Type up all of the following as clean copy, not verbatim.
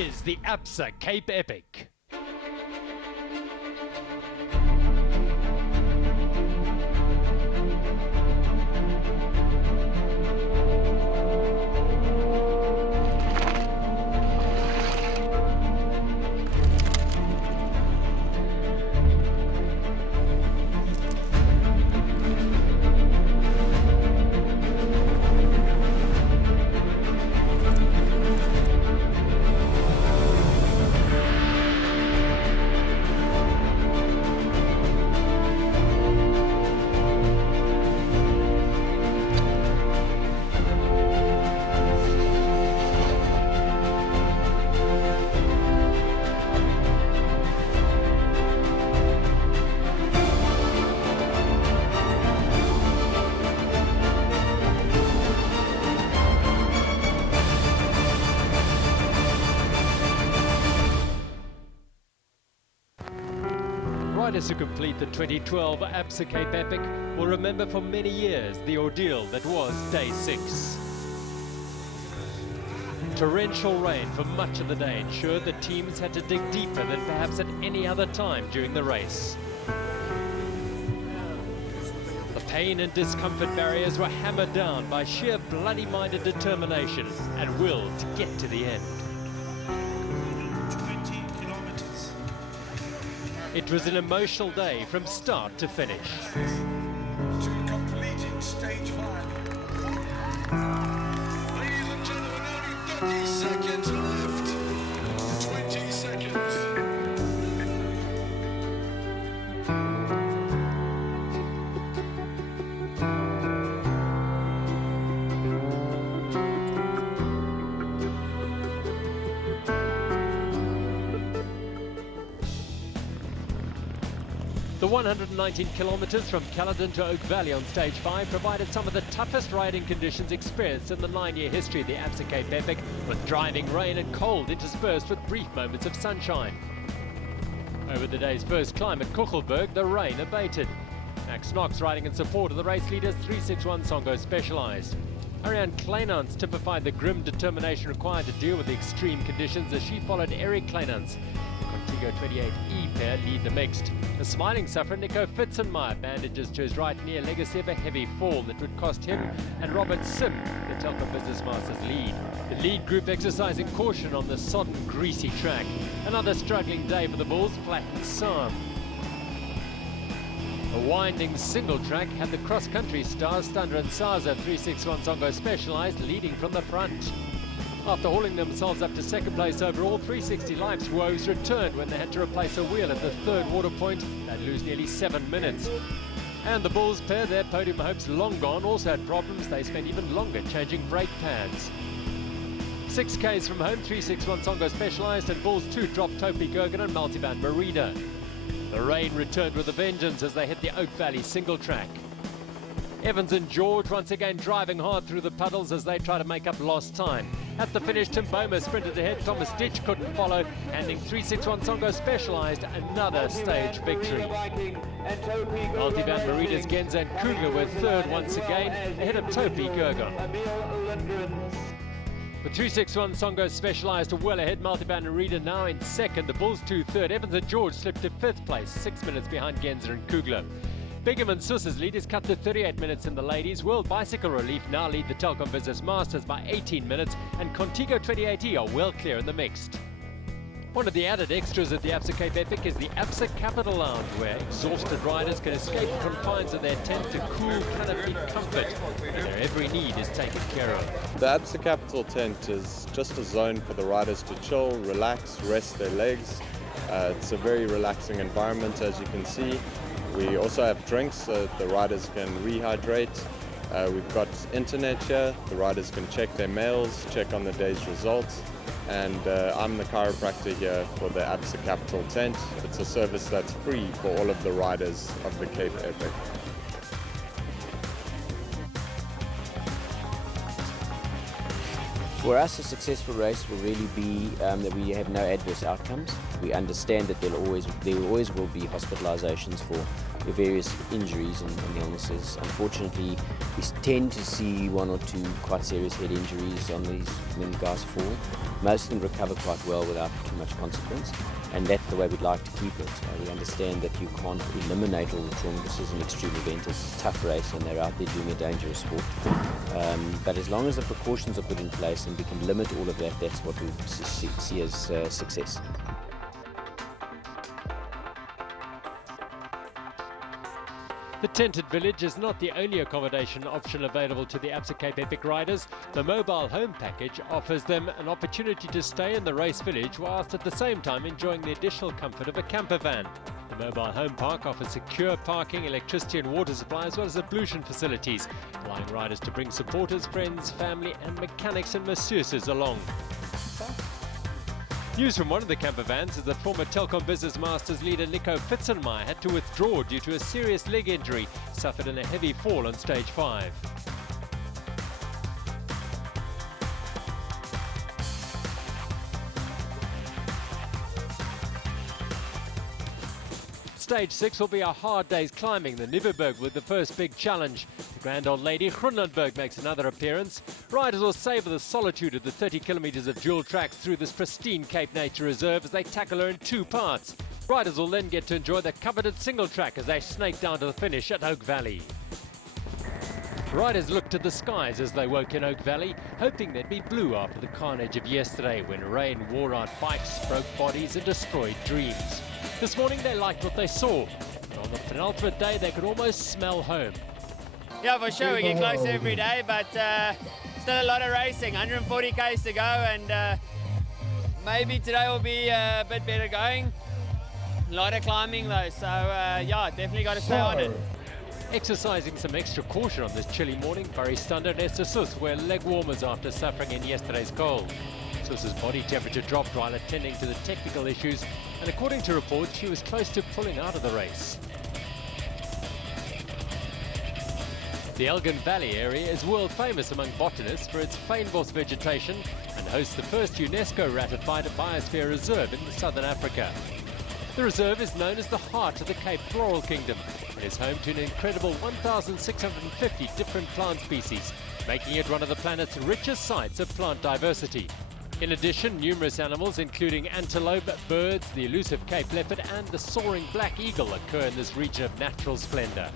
is the Absa Cape Epic. Riders who complete the 2012 Absa Cape Epic will remember for many years the ordeal that was Day 6. Torrential rain for much of the day ensured that teams had to dig deeper than perhaps at any other time during the race. The pain and discomfort barriers were hammered down by sheer bloody-minded determination and will to get to the end. It was an emotional day from start to finish. To completing stage 5. Ladies and gentlemen, only 30 seconds left. 20 seconds. The 119 kilometres from Caledon to Oak Valley on stage 5 provided some of the toughest riding conditions experienced in the 9-year history of the Absa Cape Epic, with driving rain and cold interspersed with brief moments of sunshine. Over the day's first climb at Kuchelberg, the rain abated. Max Knox riding in support of the race leaders 361 Songo Specialised. Ariane Kleinans typified the grim determination required to deal with the extreme conditions as she followed Eric Kleinans. Contigo 28E pair lead the mixed. The smiling sufferer Nico Fitzenmeyer bandages to his right knee, a legacy of a heavy fall that would cost him and Robert Sim the Telkom Business Masters lead. The lead group exercising caution on the sodden, greasy track. Another struggling day for the Bulls, flat and sound. A winding single track had the cross-country stars Thunder and Saza 361 Songo Specialised leading from the front. After hauling themselves up to second place overall, 360 Life's woes returned when they had to replace a wheel at the third water point. They'd lose nearly 7 minutes. And the Bulls pair, their podium hopes long gone, also had problems. They spent even longer changing brake pads. 6Ks from home, 361 Songo Specialised and Bulls 2 dropped Topi Gergen and Multivan Merida. The rain returned with a vengeance as they hit the Oak Valley single track. Evans and George once again driving hard through the puddles as they try to make up lost time. At the finish, Tim Boma sprinted ahead. Thomas Ditch couldn't follow, handing 361 Songo Specialised another stage victory. Multivan Marida's Genza and Kugler were third once again, ahead of Topi Gergen. With 361 Songo Specialised well ahead, Multivan Merida now in second. The Bulls 2 third. Evans and George slipped to 5th place, 6 minutes behind Genza and Kugler. Bingham and Sus's lead is cut to 38 minutes in the ladies. World Bicycle Relief now lead the Telkom Business Masters by 18 minutes, and Contigo 28E are well clear in the mixed. One of the added extras at the Absa Cape Epic is the Absa Capital Lounge, where exhausted riders can escape the confines of their tent to cool, canopy comfort, and their every need is taken care of. The Absa Capital tent is just a zone for the riders to chill, relax, rest their legs. It's a very relaxing environment, as you can see. We also have drinks so that the riders can rehydrate. We've got internet here. The riders can check their mails, check on the day's results. And I'm the chiropractor here for the Absa Capital tent. It's a service that's free for all of the riders of the Cape Epic. For us, a successful race will really be that we have no adverse outcomes. We understand that there always will be hospitalizations for the various injuries and illnesses. Unfortunately, we tend to see one or two quite serious head injuries on these when guys fall. Most of them recover quite well without too much consequence, and that's the way we'd like to keep it. We understand that you can't eliminate all the trauma. This is an extreme event. It's a tough race, and they're out there doing a dangerous sport. But as long as the precautions are put in place and we can limit all of that, that's what we see as success. The tented village is not the only accommodation option available to the Absa Cape Epic riders. The mobile home package offers them an opportunity to stay in the race village whilst at the same time enjoying the additional comfort of a camper van. The mobile home park offers secure parking, electricity and water supply, as well as ablution facilities, allowing riders to bring supporters, friends, family and mechanics and masseuses along. News from one of the camper vans is that former Telkom Business Masters leader Nico Fitzenmeyer had to withdraw due to a serious leg injury suffered in a heavy fall on stage 5. Stage 6 will be a hard day's climbing. The Nieuweberg with the first big challenge. The Grand Old Lady Groenlandberg makes another appearance. Riders will savour the solitude of the 30 kilometres of dual tracks through this pristine Cape Nature Reserve as they tackle her in 2 parts. Riders will then get to enjoy the coveted single track as they snake down to the finish at Oak Valley. Riders looked to the skies as they woke in Oak Valley, hoping they'd be blue after the carnage of yesterday when rain wore out bikes, broke bodies and destroyed dreams. This morning they liked what they saw, but on the penultimate day they could almost smell home. Yeah, for sure, we get closer every day, but still a lot of racing, 140 k's to go, and maybe today will be a bit better going. A lot of climbing though, so yeah, definitely got to stay on it. Exercising some extra caution on this chilly morning, Barry Stander and Esther Sus wear leg warmers after suffering in yesterday's cold. Sus's body temperature dropped while attending to the technical issues, and according to reports, she was close to pulling out of the race. The Elgin Valley area is world famous among botanists for its fynbos vegetation and hosts the first UNESCO-ratified biosphere reserve in southern Africa. The reserve is known as the heart of the Cape Floral Kingdom and is home to an incredible 1,650 different plant species, making it one of the planet's richest sites of plant diversity. In addition, numerous animals, including antelope, birds, the elusive Cape leopard and the soaring black eagle occur in this region of natural splendor.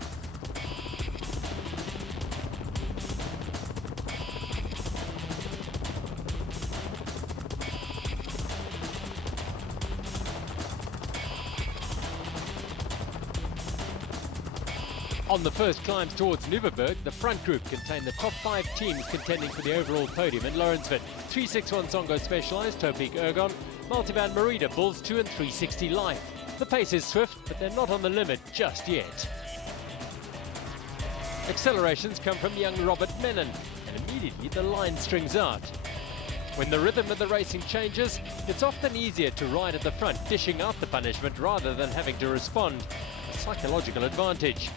On the first climbs towards Nieuweberg, the front group contained the top 5 teams contending for the overall podium in Lawrenceville. 361 Zongo Specialized, Topik Ergon, Multivan Merida, Bulls 2 and 360 Life. The pace is swift, but they're not on the limit just yet. Accelerations come from young Robert Menon, and immediately the line strings out. When the rhythm of the racing changes, it's often easier to ride at the front, dishing out the punishment rather than having to respond. A psychological advantage.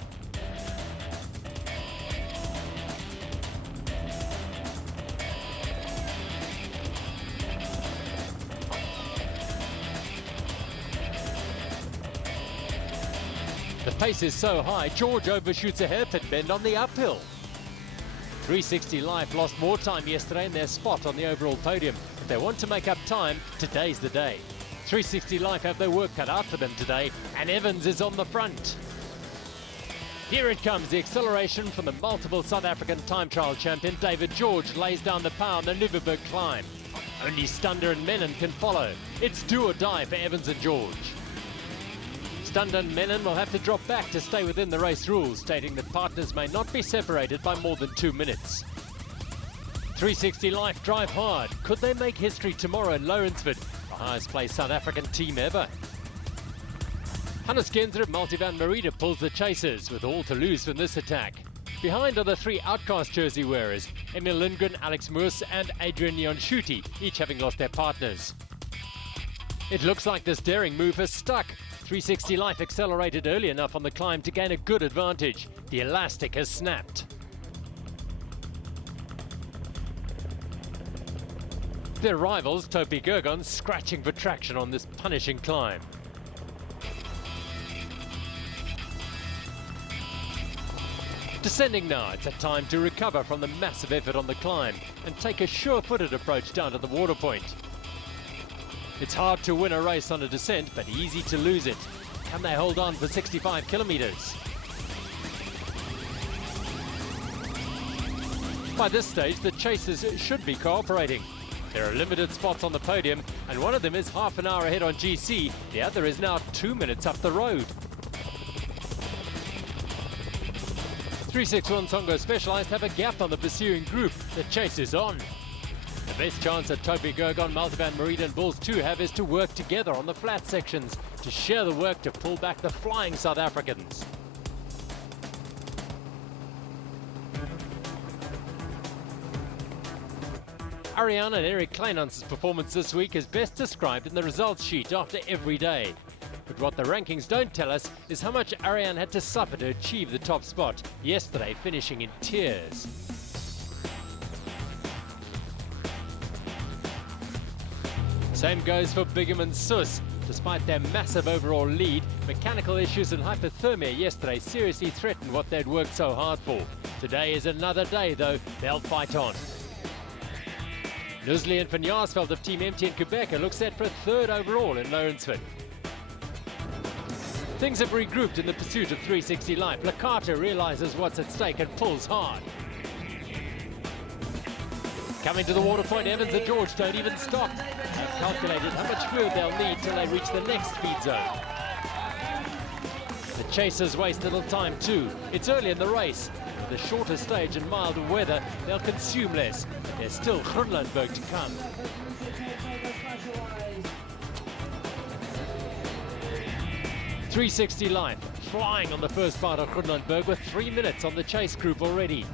The pace is so high, George overshoots a hairpin bend on the uphill. 360 Life lost more time yesterday in their spot on the overall podium. If they want to make up time, today's the day. 360 Life have their work cut out for them today, and Evans is on the front. Here it comes, the acceleration from the multiple South African time trial champion David George lays down the power on the Nieuweberg climb. Only Stander and Menon can follow. It's do or die for Evans and George. Stander and Menon will have to drop back to stay within the race rules, stating that partners may not be separated by more than 2 minutes. 360 Life drive hard. Could they make history tomorrow in Lawrenceville, the highest placed South African team ever? Hannes Genzer of Multivan Merida pulls the chasers, with all to lose from this attack. Behind are the 3 outcast jersey wearers, Emil Lindgren, Alex Moos and Adrian Nyanshuti, each having lost their partners. It looks like this daring move has stuck. 360 Life accelerated early enough on the climb to gain a good advantage. The elastic has snapped. Their rivals, Topi Gergon, scratching for traction on this punishing climb. Descending now, it's a time to recover from the massive effort on the climb and take a sure-footed approach down to the water point. It's hard to win a race on a descent, but easy to lose it. Can they hold on for 65 kilometers? By this stage, the chasers should be cooperating. There are limited spots on the podium, and one of them is half an hour ahead on GC. The other is now 2 minutes up the road. 361 Songo Specialized have a gap on the pursuing group. The chase is on. The best chance that Topi Gergon, Multivan Merida and Bulls 2 have is to work together on the flat sections, to share the work to pull back the flying South Africans. Ariane and Eric Kleinhans's performance this week is best described in the results sheet after every day. But what the rankings don't tell us is how much Ariane had to suffer to achieve the top spot, yesterday finishing in tears. Same goes for Bigham and Sus. Despite their massive overall lead, mechanical issues and hypothermia yesterday seriously threatened what they'd worked so hard for. Today is another day, though. They'll fight on. Nusley and Van Jaarsveld of Team MTN Quebec look set for a third overall in Lawrenceville. Things have regrouped in the pursuit of 360 Life. Lakata realizes what's at stake and pulls hard. Coming to the water point, Evans and George don't even stop. They've calculated how much fluid they'll need till they reach the next speed zone. The chasers waste little time too. It's early in the race. With the shorter stage and milder weather, they'll consume less. There's still Groenlandberg to come. .360 Life, flying on the first part of Groenlandberg with 3 minutes on the chase group already.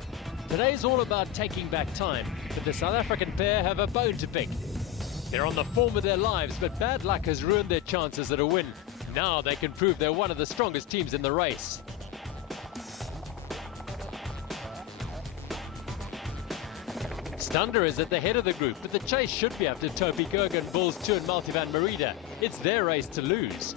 Today's all about taking back time, but the South African pair have a bone to pick. They're on the form of their lives, but bad luck has ruined their chances at a win. Now they can prove they're one of the strongest teams in the race. Stander is at the head of the group, but the chase should be up to Topi Gergon, Bulls 2 and Multivan Merida. It's their race to lose.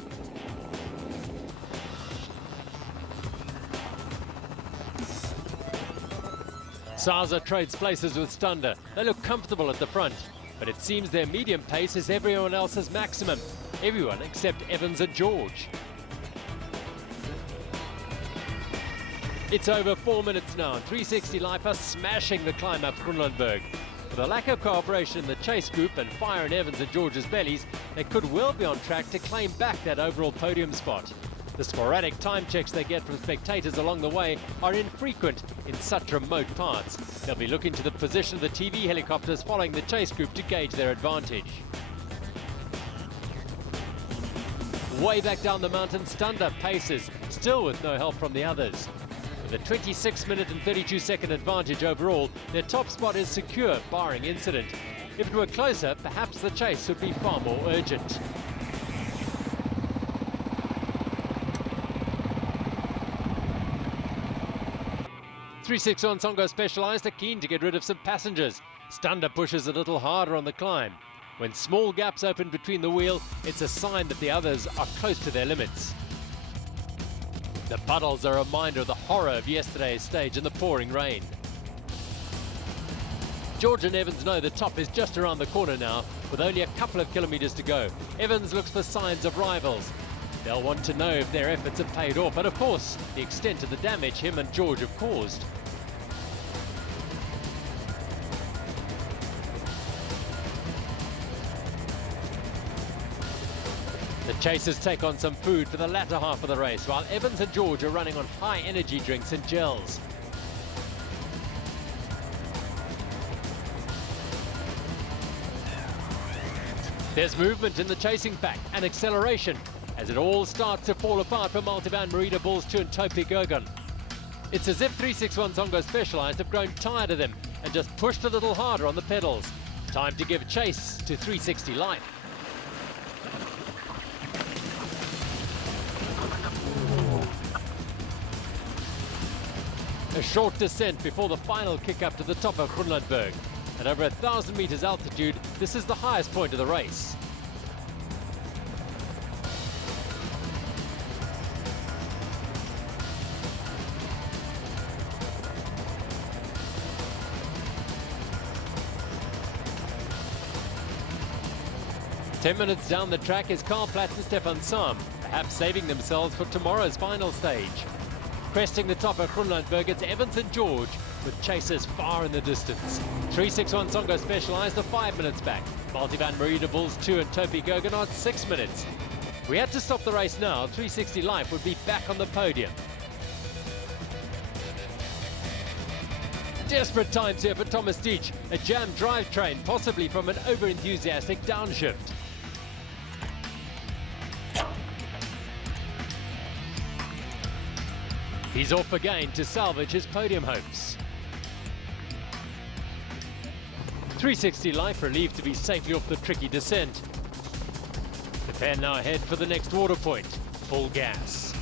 Saza trades places with Stander. They look comfortable at the front, but it seems their medium pace is everyone else's maximum. Everyone except Evans and George. It's over 4 minutes now, and 360 Life are smashing the climb up Groenlandberg. With a lack of cooperation in the chase group and fire in Evans and George's bellies, they could well be on track to claim back that overall podium spot. The sporadic time checks they get from spectators along the way are infrequent in such remote parts. They'll be looking to the position of the TV helicopters following the chase group to gauge their advantage. Way back down the mountain, Stander paces, still with no help from the others. With a 26-minute and 32-second advantage overall, their top spot is secure, barring incident. If it were closer, perhaps the chase would be far more urgent. .361 Songo Specialized are keen to get rid of some passengers. Stander pushes a little harder on the climb. When small gaps open between the wheel, it's a sign that the others are close to their limits. The puddles are a reminder of the horror of yesterday's stage in the pouring rain. George and Evans know the top is just around the corner now, with only a couple of kilometers to go. Evans looks for signs of rivals. They'll want to know if their efforts have paid off, and of course, the extent of the damage him and George have caused. The chasers take on some food for the latter half of the race, while Evans and George are running on high energy drinks and gels. There's movement in the chasing pack and acceleration as it all starts to fall apart for Multivan Merida, Bulls 2 and Topi Gergon. It's as if 361 Songo Specialized have grown tired of them and just pushed a little harder on the pedals. Time to give chase to 360 Life. A short descent before the final kick up to the top of Groenlandberg. At over 1,000 meters altitude, this is the highest point of the race. Ten minutes down the track is Karl Platt and Stefan Sam, perhaps saving themselves for tomorrow's final stage. Cresting the top of Groenlandberg, it's Evans and George, with chasers far in the distance. 361 Songo Specialized are 5 minutes back. Multivan Marita Bulls 2 and Topi Gergenhardt 6 minutes. If we had to stop the race now, 360 Life would be back on the podium. Desperate times here for Thomas Deitch, a jammed drivetrain, possibly from an over-enthusiastic downshift. He's off again to salvage his podium hopes. 360 Life relieved to be safely off the tricky descent. The pair now head for the next water point, full gas.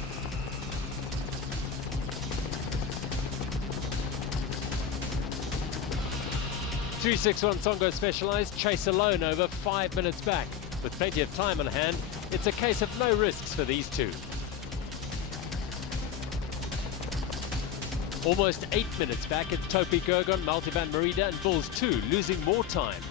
.361 Songo Specialized chase alone over 5 minutes back. With plenty of time on hand, it's a case of no risks for these two. Almost 8 minutes back, it's Topi Gergon, Multivan Marita and Bulls 2 losing more time.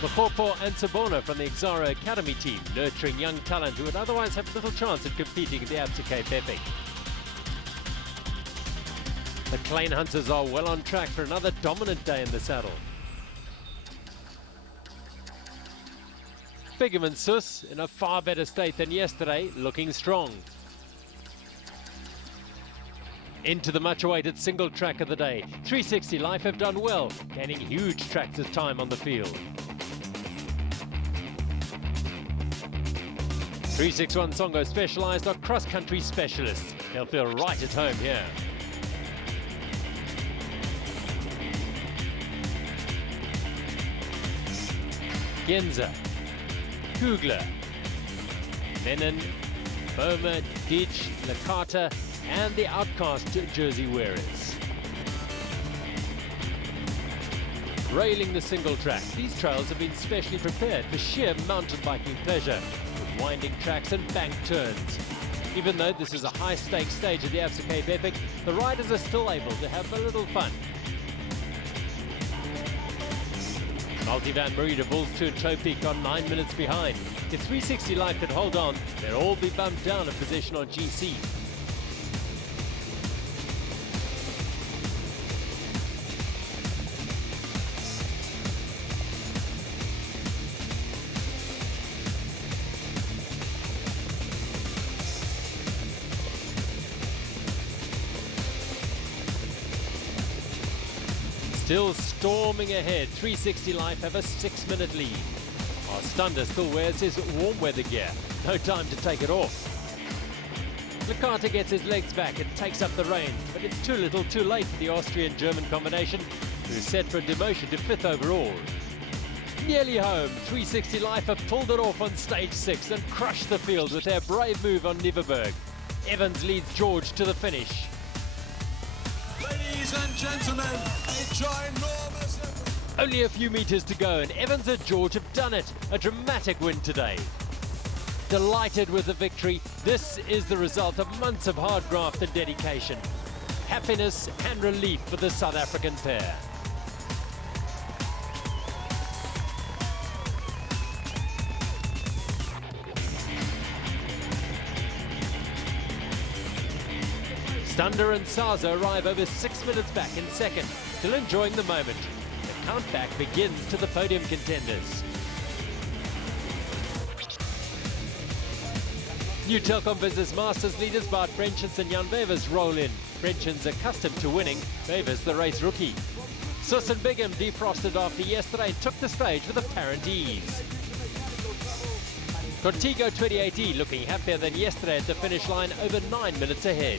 Makgopo and Sabona from the Exara Academy team, nurturing young talent who would otherwise have little chance at competing at the Absa Pepe. The Klein Hunters are well on track for another dominant day in the saddle. Bigham and Sus in a far better state than yesterday, looking strong. Into the much-awaited single track of the day. 360 Life have done well, gaining huge tracts of time on the field. 361 Songo Specialized are cross-country specialists. They'll feel right at home here. Genza, Kugler, Menon, Boma, Deitch, Licata, and the outcast jersey wearers. Railing the single track, these trails have been specially prepared for sheer mountain biking pleasure, with winding tracks and banked turns. Even though this is a high-stakes stage at the Absa Cape Epic, the riders are still able to have a little fun. Multivan Marita Bulls 2 and Topeak on 9 minutes behind. If 360 Life could hold on, they'll all be bumped down a position on GC. Still storming ahead, 360 Life have a 6-minute lead. Our Stunder still wears his warm weather gear. No time to take it off. Licata gets his legs back and takes up the reins, but it's too little too late for the Austrian-German combination, who's set for a demotion to 5th overall. Nearly home, 360 Life have pulled it off on stage 6 and crushed the field with their brave move on Nieuweberg. Evans leads George to the finish. Ladies and gentlemen, a ginormous effort. Only a few meters to go and Evans and George have done it. A dramatic win today. Delighted with the victory, this is the result of months of hard graft and dedication. Happiness and relief for the South African pair. Stunder and Saza arrive over 6 minutes back in second, still enjoying the moment. The countback begins to the podium contenders. New Telkom Business Masters leaders Bart Brenchens and Jan Wevers roll in. Brenchens accustomed to winning, Wevers the race rookie. Sus and Bigham defrosted after yesterday and took the stage with apparent ease. Contigo 2080 looking happier than yesterday at the finish line, over 9 minutes ahead.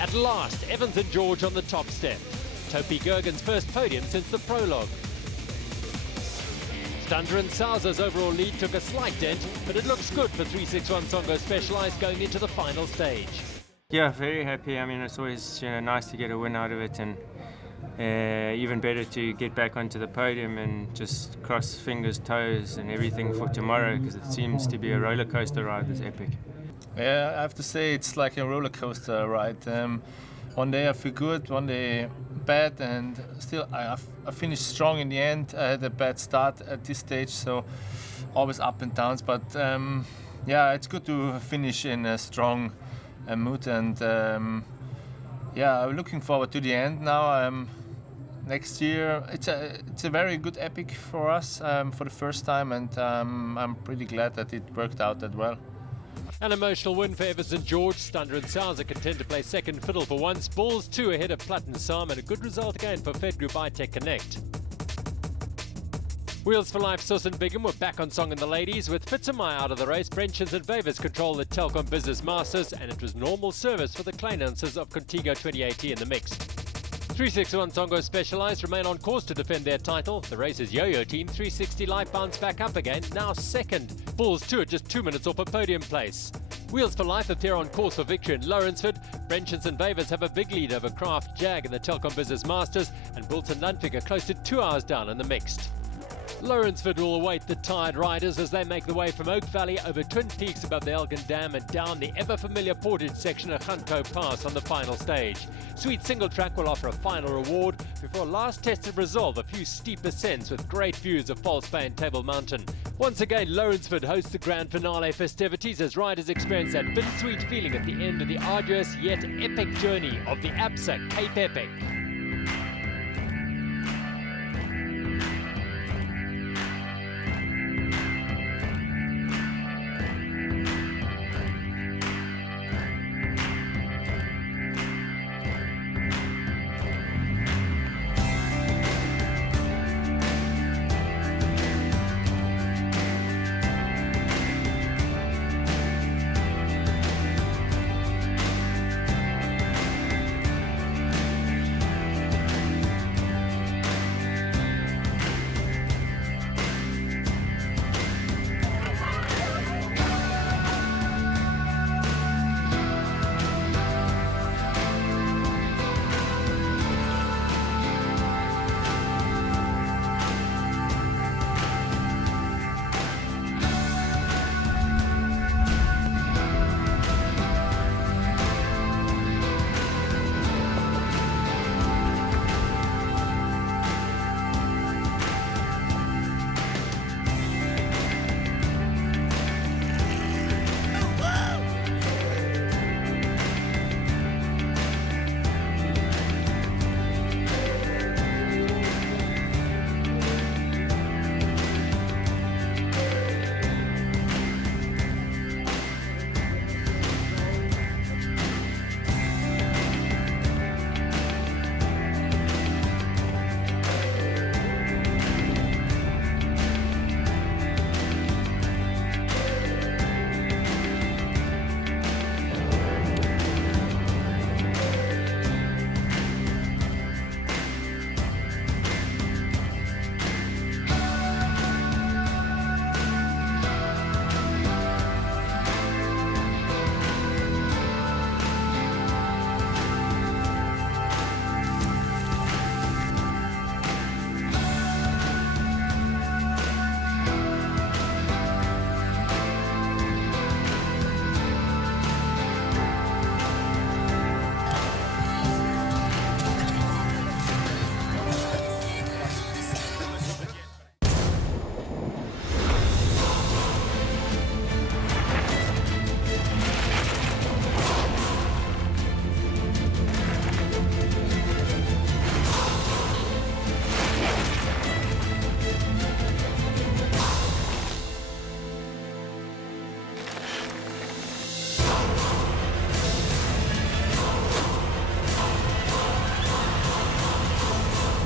At last, Evans and George on the top step. Topi Gergen's first podium since the prologue. Stunder and Sauza's overall lead took a slight dent, but it looks good for 361 Songo Specialized going into the final stage. Yeah, very happy. I mean, it's always nice to get a win out of it, and even better to get back onto the podium and just cross fingers, toes, and everything for tomorrow, because it seems to be a roller coaster ride, this Epic. Yeah, I have to say it's like a roller coaster ride. One day I feel good, one day bad, and still I finished strong in the end. I had a bad start at this stage, so always up and downs. But yeah, it's good to finish in a strong mood, and yeah, I'm looking forward to the end now. Next year, it's a very good epic for us for the first time, and I'm pretty glad that it worked out that well. An emotional win for Everson George. Stunder and Sauza contend to play second fiddle for once. Bulls 2 ahead of Platten Sam, and a good result again for Fed Group iTech Connect. Wheels for Life, Sus and Bigham were back on song in the ladies. With Fitzemire out of the race, Brenchens and Favors control the Telkom Business Masters, and it was normal service for the Kleinenses of Contigo 2080 in the mix. 361 Songo Specialized remain on course to defend their title. The race's yo-yo team, 360 Life, bounced back up again, now second. Bulls 2 are just 2 minutes off a podium place. Wheels for Life appear on course for victory in Lawrenceford. Brenchens and Favors have a big lead over Kraft, Jag and the Telkom Business Masters, and Bulton Lundvik are close to 2 hours down in the mixed. Lawrenceford will await the tired riders as they make the way from Oak Valley over Twin Peaks above the Elgin Dam and down the ever-familiar portage section of Gunco Pass on the final stage. Sweet Single Track will offer a final reward before last tested resolve a few steep ascents with great views of False Bay and Table Mountain. Once again, Lawrenceford hosts the grand finale festivities as riders experience that bittersweet feeling at the end of the arduous yet epic journey of the Absa Cape Epic.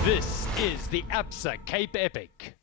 This is the Absa Cape Epic.